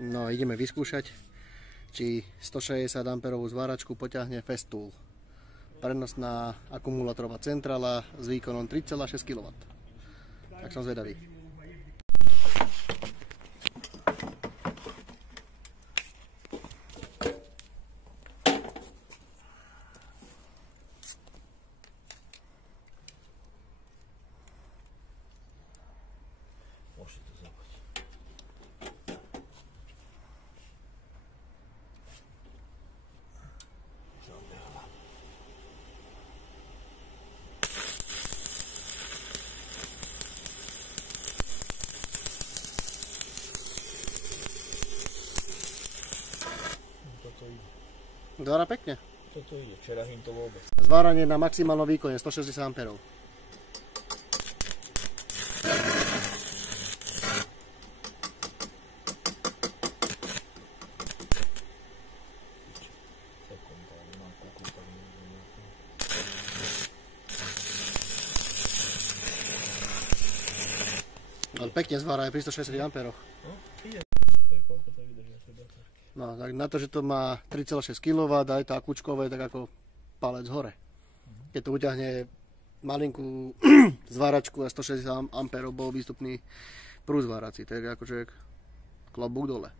No ideme vyskúšať, či 160 A zváračku poťahne Festool. Prenosná akumulátorová centrála s výkonom 3,6 kW. Tak som zvedavý. Môžete to zapať. Zabehala. Toto ide. Zvára pekne. Toto ide, čerahím to vôbec. Zváranie na maximálnom výkone 160 A. Ale pekne zvára aj pri 160 A. No, ide. Koľko to vydrží na tej baterke. No, tak na to, že to má 3,6 kW, aj to akúčkové, tak ako palec hore. Keď to uťahne malinkú zváračku a 160 A bol výstupný prúd zvárací, tak akože klobúk dole.